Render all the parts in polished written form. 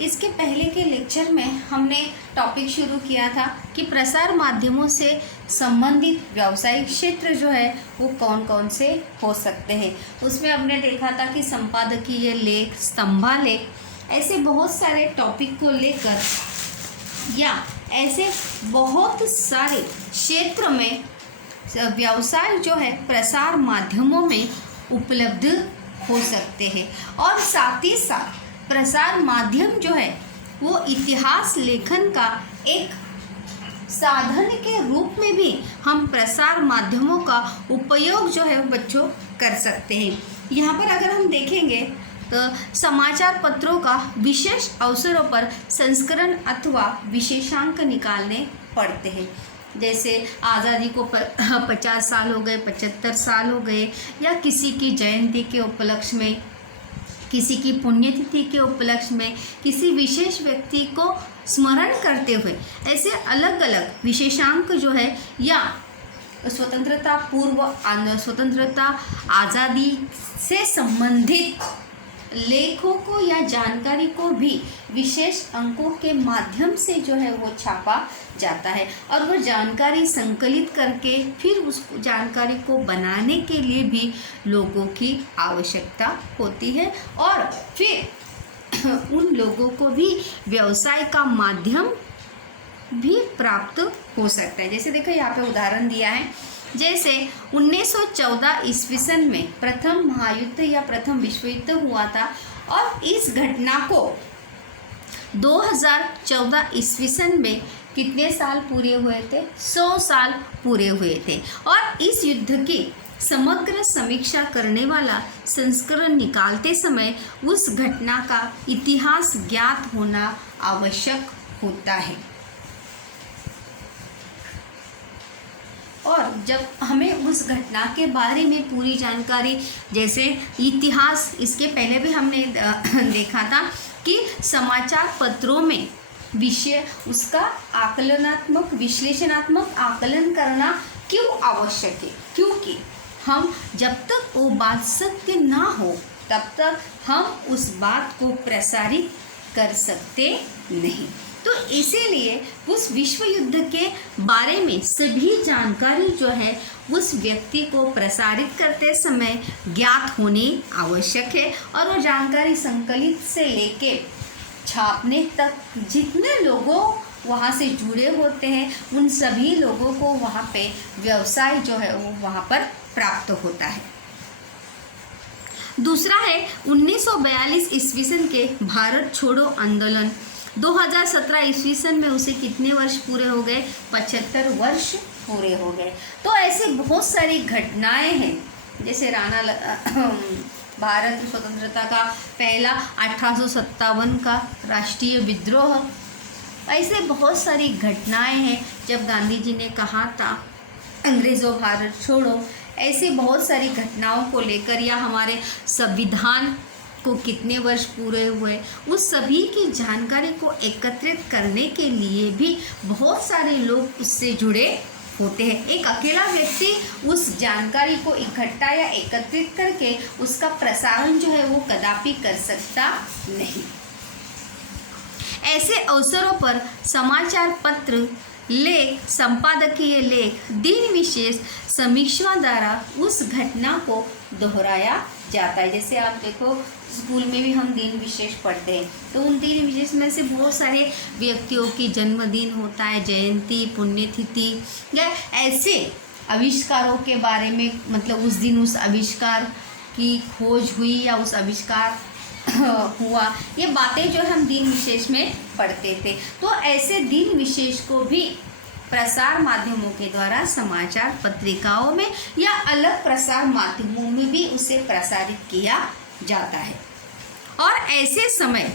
इसके पहले के लेक्चर में हमने टॉपिक शुरू किया था कि प्रसार माध्यमों से संबंधित व्यावसायिक क्षेत्र जो है वो कौन कौन से हो सकते हैं। उसमें हमने देखा था कि संपादकीय लेख, स्तंभालेख, ऐसे बहुत सारे टॉपिक को लेकर या ऐसे बहुत सारे क्षेत्र में व्यवसाय जो है प्रसार माध्यमों में उपलब्ध हो सकते हैं। और साथ ही साथ प्रसार माध्यम जो है वो इतिहास लेखन का एक साधन के रूप में भी हम प्रसार माध्यमों का उपयोग जो है बच्चों कर सकते हैं। यहाँ पर अगर हम देखेंगे तो समाचार पत्रों का विशेष अवसरों पर संस्करण अथवा विशेषांक निकालने पड़ते हैं। जैसे आज़ादी को 50 साल हो गए, 75 साल हो गए, या किसी की जयंती के उपलक्ष्य में, किसी की पुण्यतिथि के उपलक्ष्य में, किसी विशेष व्यक्ति को स्मरण करते हुए ऐसे अलग अलग विशेषांक जो है, या स्वतंत्रता पूर्व, स्वतंत्रता आज़ादी से संबंधित लेखों को या जानकारी को भी विशेष अंकों के माध्यम से जो है वो छापा जाता है। और वह जानकारी संकलित करके फिर उस जानकारी को बनाने के लिए भी लोगों की आवश्यकता होती है, और फिर उन लोगों को भी व्यवसाय का माध्यम भी प्राप्त हो सकता है। जैसे देखो यहाँ पे उदाहरण दिया है, जैसे 1914 ईस्वी सन में प्रथम महायुद्ध या प्रथम विश्व युद्ध हुआ था, और इस घटना को 2014 ईस्वी सन में कितने साल पूरे हुए थे? 100 साल पूरे हुए थे। और इस युद्ध की समग्र समीक्षा करने वाला संस्करण निकालते समय उस घटना का इतिहास ज्ञात होना आवश्यक होता है। और जब हमें उस घटना के बारे में पूरी जानकारी, जैसे इतिहास, इसके पहले भी हमने देखा था कि समाचार पत्रों में विषय उसका आकलनात्मक, विश्लेषणात्मक आकलन करना क्यों आवश्यक है, क्योंकि हम जब तक वो बात सत्य ना हो तब तक हम उस बात को प्रसारित कर सकते नहीं। तो इसीलिए उस विश्व युद्ध के बारे में सभी जानकारी जो है उस व्यक्ति को प्रसारित करते समय ज्ञात होनी आवश्यक है। और वो जानकारी संकलित से लेके छापने तक जितने लोगों वहाँ से जुड़े होते हैं उन सभी लोगों को वहाँ पे व्यवसाय जो है वो वहाँ पर प्राप्त होता है। दूसरा है 1942 ईस्वी सन के भारत छोड़ो आंदोलन। 2017 ईस्वी सन में उसे कितने वर्ष पूरे हो गए? 75 वर्ष पूरे हो गए। तो ऐसे बहुत सारी घटनाएं हैं, जैसे भारत स्वतंत्रता का पहला 1857 का राष्ट्रीय विद्रोह, ऐसे बहुत सारी घटनाएं हैं जब गांधी जी ने कहा था अंग्रेज़ों भारत छोड़ो। ऐसे बहुत सारी घटनाओं को लेकर, या हमारे संविधान को कितने वर्ष पूरे हुए, उस सभी की जानकारी को एकत्रित करने के लिए भी बहुत सारे लोग उससे जुड़े होते हैं। एक अकेला व्यक्ति उस जानकारी को इकट्ठा या एकत्रित करके उसका प्रसारण जो है वो कदापि कर सकता नहीं। ऐसे अवसरों पर समाचार पत्र, लेख, संपादकीय लेख, दिन विशेष समीक्षा द्वारा उस घटना को दोहराया जाता है। जैसे आप देखो स्कूल में भी हम दिन विशेष पढ़ते हैं, तो उन दिन विशेष में से बहुत सारे व्यक्तियों की जन्मदिन होता है, जयंती, पुण्यतिथि, या ऐसे आविष्कारों के बारे में, मतलब उस दिन उस आविष्कार की खोज हुई या उस आविष्कार हुआ, ये बातें जो हम दिन विशेष में पढ़ते थे। तो ऐसे दिन विशेष को भी प्रसार माध्यमों के द्वारा समाचार पत्रिकाओं में या अलग प्रसार माध्यमों में भी उसे प्रसारित किया जाता है। और ऐसे समय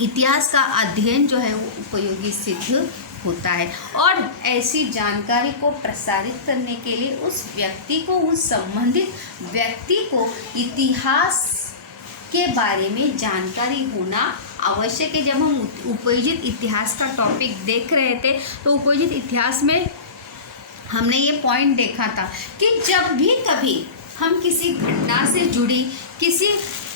इतिहास का अध्ययन जो है वो उपयोगी सिद्ध होता है। और ऐसी जानकारी को प्रसारित करने के लिए उस व्यक्ति को, उस संबंधित व्यक्ति को इतिहास के बारे में जानकारी होना आवश्यक है। जब हम उपयोजित इतिहास का टॉपिक देख रहे थे तो उपयोजित इतिहास में हमने ये पॉइंट देखा था कि जब भी कभी हम किसी घटना से जुड़ी, किसी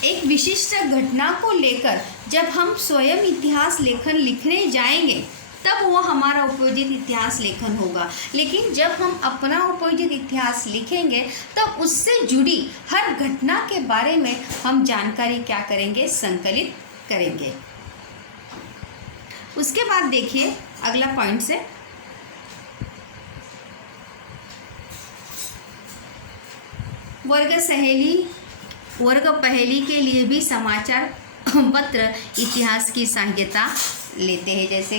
एक विशिष्ट घटना को लेकर जब हम स्वयं इतिहास लेखन लिखने जाएंगे तब वो हमारा उपयोजित इतिहास लेखन होगा। लेकिन जब हम अपना उपयोजित इतिहास लिखेंगे तब उससे जुड़ी हर घटना के बारे में हम जानकारी क्या करेंगे, संकलित करेंगे। उसके बाद देखिए अगला पॉइंट से, वर्ग पहेली के लिए भी समाचार पत्र इतिहास की सहायता लेते हैं। जैसे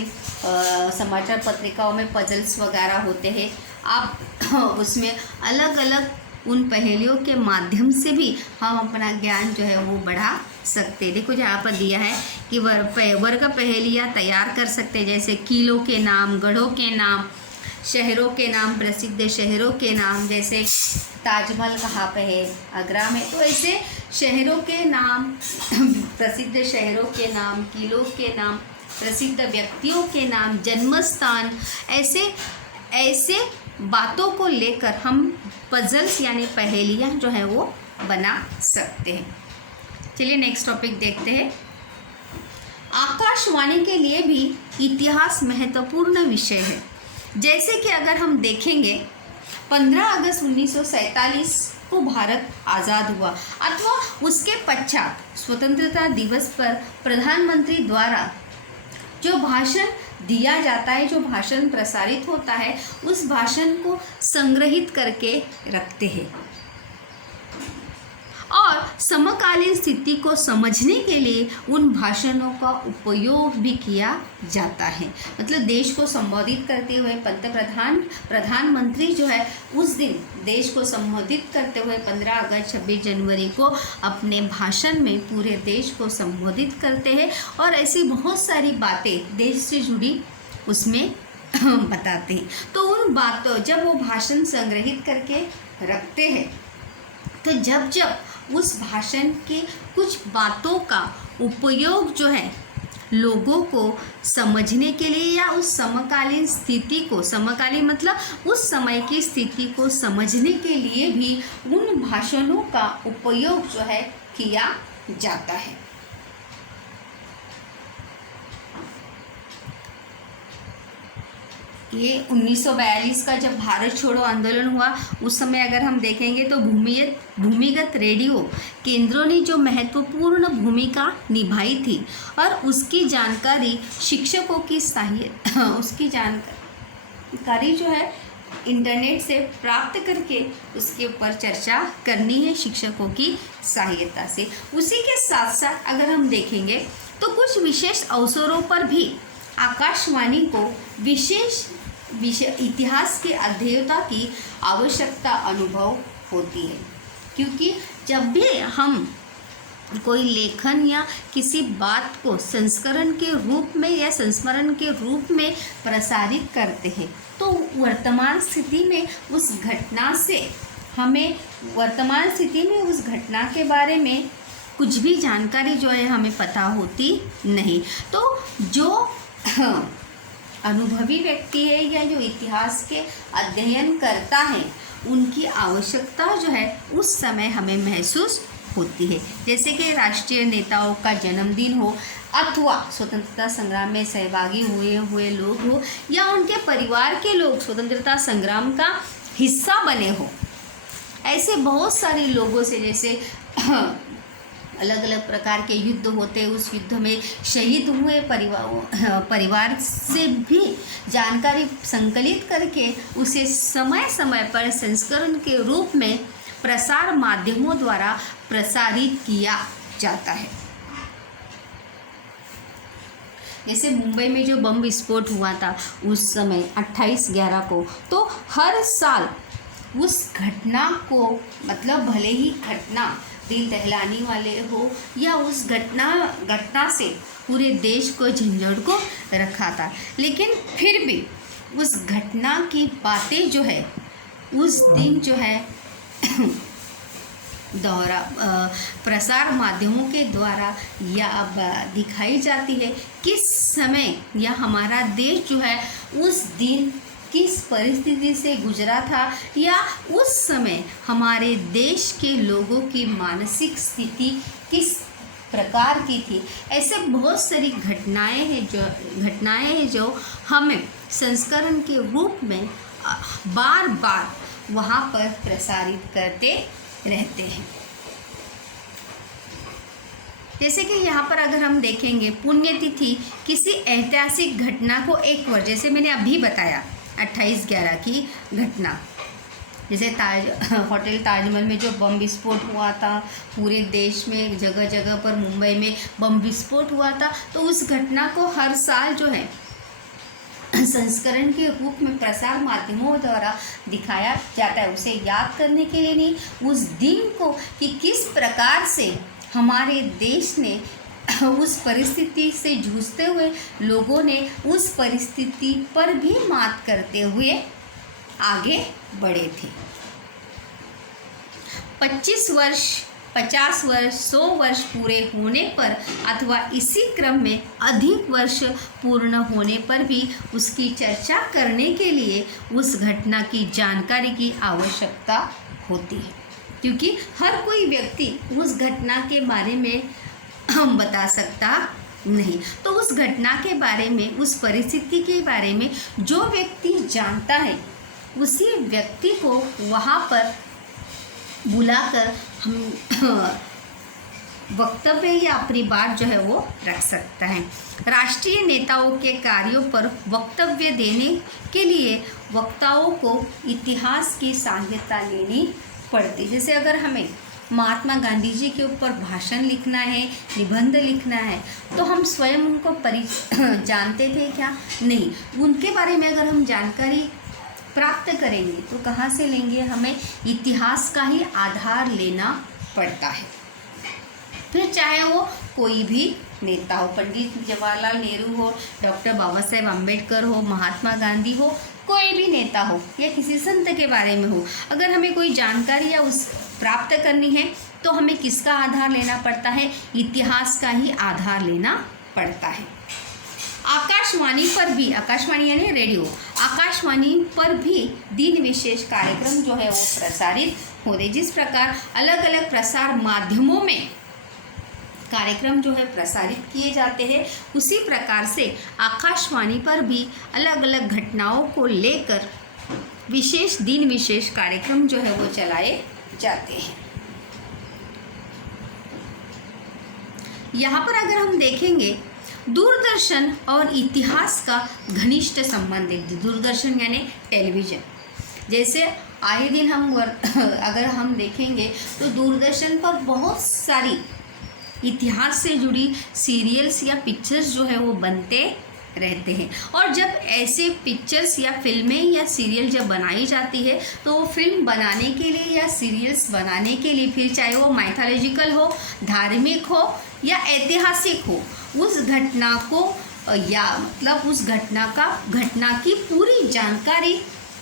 समाचार पत्रिकाओं में पजल्स वगैरह होते हैं, आप उसमें अलग अलग उन पहेलियों के माध्यम से भी हम अपना ज्ञान जो है वो बढ़ा सकते हैं। देखो जहाँ पर दिया है कि वर्ग पहेलियाँ तैयार कर सकते हैं, जैसे किलों के नाम, गढ़ों के नाम, शहरों के नाम, प्रसिद्ध शहरों के नाम, जैसे ताजमहल कहाँ पे है, आगरा में। तो ऐसे शहरों के नाम, प्रसिद्ध शहरों के नाम, किलों के नाम, प्रसिद्ध व्यक्तियों के नाम, जन्म स्थान, ऐसे बातों को लेकर हम पजल्स यानी पहेलियाँ जो है वो बना सकते हैं। चलिए नेक्स्ट टॉपिक देखते हैं। आकाशवाणी के लिए भी इतिहास महत्वपूर्ण विषय है। जैसे कि अगर हम देखेंगे 15 अगस्त 1947 को भारत आज़ाद हुआ अथवा उसके पश्चात स्वतंत्रता दिवस पर प्रधानमंत्री द्वारा जो भाषण दिया जाता है, जो भाषण प्रसारित होता है, उस भाषण को संग्रहित करके रखते हैं और समकालीन स्थिति को समझने के लिए उन भाषणों का उपयोग भी किया जाता है। मतलब देश को संबोधित करते हुए प्रधानमंत्री जो है उस दिन देश को संबोधित करते हुए 15 अगस्त 26 जनवरी को अपने भाषण में पूरे देश को संबोधित करते हैं और ऐसी बहुत सारी बातें देश से जुड़ी उसमें बताते हैं। तो उन बातों जब वो भाषण संग्रहित करके रखते हैं तो जब उस भाषण के कुछ बातों का उपयोग जो है लोगों को समझने के लिए या उस समकालीन स्थिति को, समकालीन मतलब उस समय की स्थिति को समझने के लिए भी उन भाषणों का उपयोग जो है किया जाता है। ये 1942 का जब भारत छोड़ो आंदोलन हुआ उस समय अगर हम देखेंगे तो भूमिगत रेडियो केंद्रों ने जो महत्वपूर्ण भूमिका निभाई थी और उसकी जानकारी शिक्षकों की उसकी जानकारी जो है इंटरनेट से प्राप्त करके उसके ऊपर चर्चा करनी है शिक्षकों की सहायता से। उसी के साथ साथ अगर हम देखेंगे तो कुछ विशेष अवसरों पर भी आकाशवाणी को विशेष इतिहास के अध्येयता की आवश्यकता अनुभव होती है, क्योंकि जब भी हम कोई लेखन या किसी बात को संस्करण के रूप में या संस्मरण के रूप में प्रसारित करते हैं तो वर्तमान स्थिति में उस घटना के बारे में कुछ भी जानकारी जो है हमें पता होती नहीं। तो जो अनुभवी व्यक्ति है या जो इतिहास के अध्ययन करता है उनकी आवश्यकता जो है उस समय हमें महसूस होती है। जैसे कि राष्ट्रीय नेताओं का जन्मदिन हो अथवा स्वतंत्रता संग्राम में सहभागी हुए लोग हो या उनके परिवार के लोग स्वतंत्रता संग्राम का हिस्सा बने हो। ऐसे बहुत सारे लोगों से, जैसे अलग अलग प्रकार के युद्ध होते, उस युद्ध में शहीद हुए परिवार से भी जानकारी संकलित करके उसे समय समय पर संस्करण के रूप में प्रसार माध्यमों द्वारा प्रसारित किया जाता है। जैसे मुंबई में जो बम विस्फोट हुआ था उस समय 28/11 को, तो हर साल उस घटना को, मतलब भले ही घटना दिल दहलाने वाले हो या उस घटना से पूरे देश को झंझोड़ को रखा था, लेकिन फिर भी उस घटना की बातें जो है उस दिन जो है प्रसार माध्यमों के द्वारा या दिखाई जाती है। किस समय या हमारा देश जो है उस दिन किस परिस्थिति से गुजरा था या उस समय हमारे देश के लोगों की मानसिक स्थिति किस प्रकार की थी। ऐसे बहुत सारी घटनाएं हैं जो हमें संस्करण के रूप में बार बार वहाँ पर प्रसारित करते रहते हैं। जैसे कि यहाँ पर अगर हम देखेंगे पुण्यतिथि किसी ऐतिहासिक घटना को एक वर्ष, जैसे मैंने अभी बताया 28/11 की घटना, जैसे होटल ताजमहल में जो बम विस्फोट हुआ था, पूरे देश में जगह जगह पर मुंबई में बम विस्फोट हुआ था, तो उस घटना को हर साल जो है संस्करण के रूप में प्रसार माध्यमों द्वारा दिखाया जाता है। उसे याद करने के लिए नहीं, उस दिन को कि किस प्रकार से हमारे देश ने उस परिस्थिति से जूझते हुए लोगों ने उस परिस्थिति पर भी मात करते हुए आगे बढ़े थे। 25 वर्ष, 50 वर्ष, 100 वर्ष पूरे होने पर अथवा इसी क्रम में अधिक वर्ष पूर्ण होने पर भी उसकी चर्चा करने के लिए उस घटना की जानकारी की आवश्यकता होती है, क्योंकि हर कोई व्यक्ति उस घटना के बारे में हम बता सकता नहीं। तो उस घटना के बारे में, उस परिस्थिति के बारे में जो व्यक्ति जानता है, उसी व्यक्ति को वहाँ पर बुलाकर हम वक्तव्य या अपनी बात जो है वो रख सकता है। राष्ट्रीय नेताओं के कार्यों पर वक्तव्य देने के लिए वक्ताओं को इतिहास की सहायता लेनी पड़ती। जैसे अगर हमें महात्मा गांधी जी के ऊपर भाषण लिखना है, निबंध लिखना है, तो हम स्वयं उनको जानते थे क्या? नहीं। उनके बारे में अगर हम जानकारी प्राप्त करेंगे तो कहाँ से लेंगे? हमें इतिहास का ही आधार लेना पड़ता है। फिर चाहे वो कोई भी नेता हो, पंडित जवाहरलाल नेहरू हो, डॉक्टर बाबा साहेब अम्बेडकर हो, महात्मा गांधी हो, कोई भी नेता हो या किसी संत के बारे में हो, अगर हमें कोई जानकारी या उस प्राप्त करनी है तो हमें किसका आधार लेना पड़ता है? इतिहास का ही आधार लेना पड़ता है। आकाशवाणी पर भी, आकाशवाणी यानी रेडियो, आकाशवाणी पर भी दिन विशेष कार्यक्रम जो है वो प्रसारित होते। जिस प्रकार अलग अलग प्रसार माध्यमों में कार्यक्रम जो है प्रसारित किए जाते हैं, उसी प्रकार से आकाशवाणी पर भी अलग अलग घटनाओं को लेकर विशेष दिन विशेष कार्यक्रम जो है वो चलाए जाते हैं। यहाँ पर अगर हम देखेंगे दूरदर्शन और इतिहास का घनिष्ठ संबंध है। दूरदर्शन यानी टेलीविज़न, जैसे आए दिन हम अगर हम देखेंगे तो दूरदर्शन पर बहुत सारी इतिहास से जुड़ी सीरियल्स या पिक्चर्स जो है वो बनते रहते हैं। और जब ऐसे पिक्चर्स या फिल्में या सीरियल जब बनाई जाती है तो वो फिल्म बनाने के लिए या सीरियल्स बनाने के लिए, फिर चाहे वो माइथोलॉजिकल हो, धार्मिक हो या ऐतिहासिक हो, उस घटना को या मतलब उस घटना की पूरी जानकारी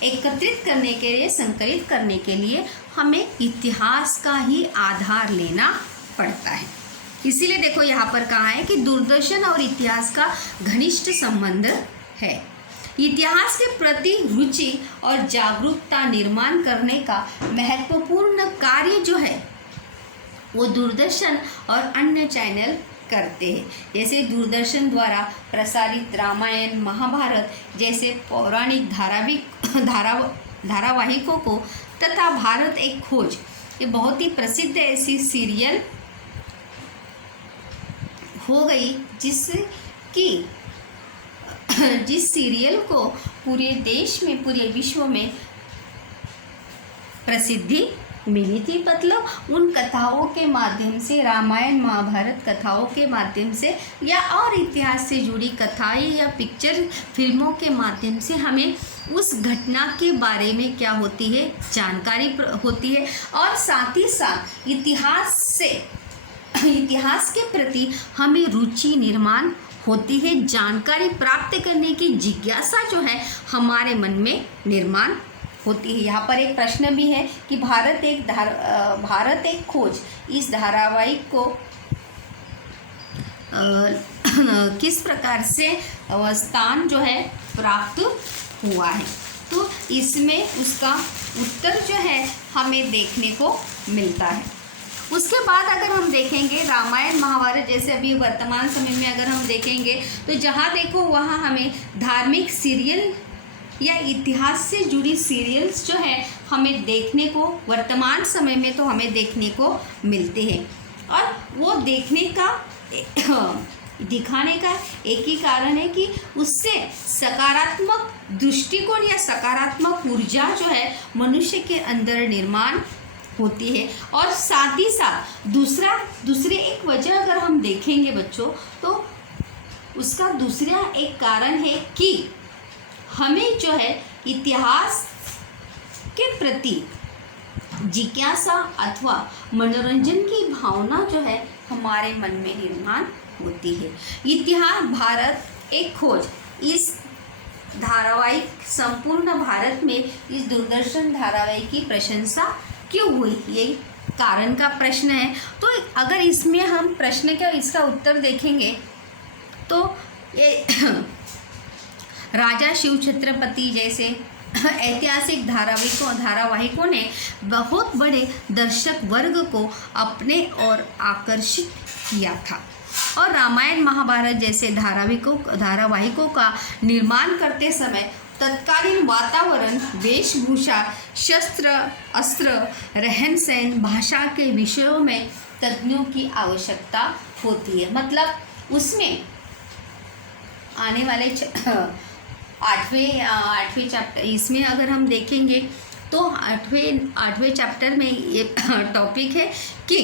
एकत्रित करने के लिए, संकलित करने के लिए हमें इतिहास का ही आधार लेना पड़ता है। इसीलिए देखो यहाँ पर कहा है कि दूरदर्शन और इतिहास का घनिष्ठ संबंध है। इतिहास के प्रति रुचि और जागरूकता निर्माण करने का महत्वपूर्ण कार्य जो है वो दूरदर्शन और अन्य चैनल करते हैं। जैसे दूरदर्शन द्वारा प्रसारित रामायण, महाभारत जैसे पौराणिक धारावाहिकों को तथा भारत एक खोज, ये बहुत ही प्रसिद्ध ऐसी सीरियल हो गई जिस सीरियल को पूरे देश में, पूरे विश्व में प्रसिद्धि मिली थी। मतलब उन कथाओं के माध्यम से, रामायण महाभारत कथाओं के माध्यम से या और इतिहास से जुड़ी कथाएं या पिक्चर फिल्मों के माध्यम से हमें उस घटना के बारे में क्या होती है, जानकारी होती है। और साथ ही साथ इतिहास के प्रति हमें रुचि निर्माण होती है। जानकारी प्राप्त करने की जिज्ञासा जो है हमारे मन में निर्माण होती है। यहाँ पर एक प्रश्न भी है कि भारत एक खोज, इस धारावाहिक को किस प्रकार से स्थान जो है प्राप्त हुआ है, तो इसमें उसका उत्तर जो है हमें देखने को मिलता है। उसके बाद अगर हम देखेंगे रामायण महाभारत, जैसे अभी वर्तमान समय में अगर हम देखेंगे तो जहाँ देखो वहाँ हमें धार्मिक सीरियल या इतिहास से जुड़ी सीरियल्स जो है हमें देखने को वर्तमान समय में तो हमें देखने को मिलते हैं। और वो देखने का दिखाने का एक ही कारण है कि उससे सकारात्मक दृष्टिकोण या सकारात्मक ऊर्जा जो है मनुष्य के अंदर निर्माण होती है। और साथ ही साथ दूसरे एक वजह अगर हम देखेंगे बच्चों, तो उसका दूसरा एक कारण है कि हमें जो है इतिहास के प्रति जिज्ञासा अथवा मनोरंजन की भावना जो है हमारे मन में निर्माण होती है। इतिहास भारत एक खोज, इस धारावाहिक संपूर्ण भारत में इस दूरदर्शन धारावाहिक की प्रशंसा क्यों हुई, यही कारण का प्रश्न है। तो अगर इसमें हम प्रश्न का इसका उत्तर देखेंगे तो ये राजा शिव छत्रपति जैसे ऐतिहासिक धारावाहिकों ने बहुत बड़े दर्शक वर्ग को अपने ओर आकर्षित किया था। और रामायण महाभारत जैसे धारावाहिकों का निर्माण करते समय तत्कालीन वातावरण, वेशभूषा, शस्त्र अस्त्र, रहन सहन, भाषा के विषयों में तज्ञों की आवश्यकता होती है। मतलब उसमें आने वाले आठवें चैप्टर, इसमें अगर हम देखेंगे तो आठवें चैप्टर में ये टॉपिक है कि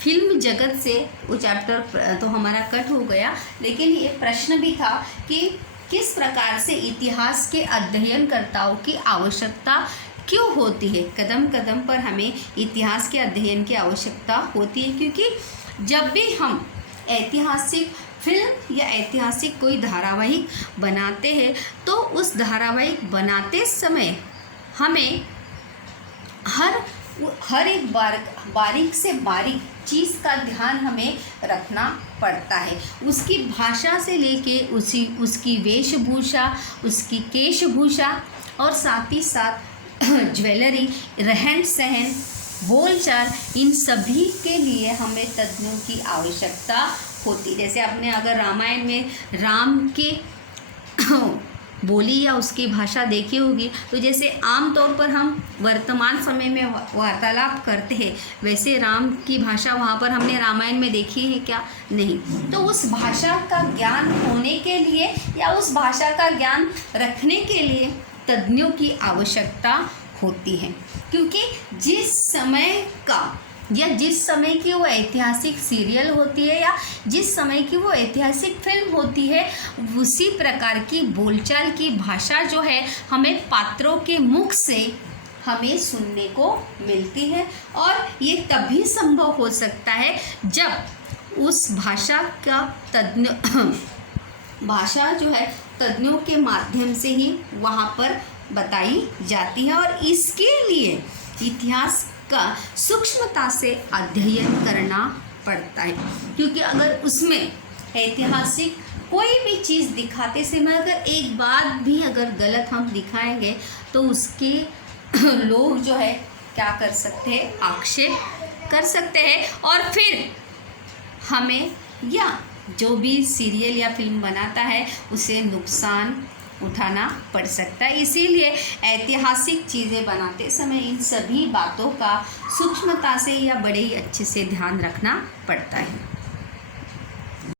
फिल्म जगत से वो चैप्टर तो हमारा कट हो गया, लेकिन ये प्रश्न भी था कि किस प्रकार से इतिहास के अध्ययनकर्ताओं की आवश्यकता क्यों होती है। कदम कदम पर हमें इतिहास के अध्ययन की आवश्यकता होती है, क्योंकि जब भी हम ऐतिहासिक फिल्म या ऐतिहासिक कोई धारावाहिक बनाते हैं तो उस धारावाहिक बनाते समय हमें हर एक बारीक से बारीक चीज़ का ध्यान हमें रखना पड़ता है। उसकी भाषा से लेके उसकी वेशभूषा, उसकी केशभूषा और साथ ही साथ ज्वेलरी, रहन सहन, बोलचाल, इन सभी के लिए हमें तज्ञों की आवश्यकता होती। जैसे आपने अगर रामायण में राम के बोली या उसकी भाषा देखी होगी, तो जैसे आम तौर पर हम वर्तमान समय में वार्तालाप करते हैं, वैसे राम की भाषा वहाँ पर हमने रामायण में देखी है क्या? नहीं। तो उस भाषा का ज्ञान होने के लिए या उस भाषा का ज्ञान रखने के लिए तज्ञों की आवश्यकता होती है, क्योंकि जिस समय की वो ऐतिहासिक सीरियल होती है या जिस समय की वो ऐतिहासिक फिल्म होती है, उसी प्रकार की बोलचाल की भाषा जो है हमें पात्रों के मुख से हमें सुनने को मिलती है। और ये तभी संभव हो सकता है जब उस भाषा जो है तज्ञों के माध्यम से ही वहाँ पर बताई जाती है। और इसके लिए इतिहास का सूक्ष्मता से अध्ययन करना पड़ता है, क्योंकि अगर उसमें ऐतिहासिक कोई भी चीज़ दिखाते समय अगर एक बात भी अगर गलत हम दिखाएंगे तो उसके लोग जो है क्या कर सकते हैं, आक्षेप कर सकते हैं, और फिर हमें या जो भी सीरियल या फिल्म बनाता है उसे नुकसान उठाना पड़ सकता है। इसीलिए ऐतिहासिक चीज़ें बनाते समय इन सभी बातों का सूक्ष्मता से या बड़े ही अच्छे से ध्यान रखना पड़ता है।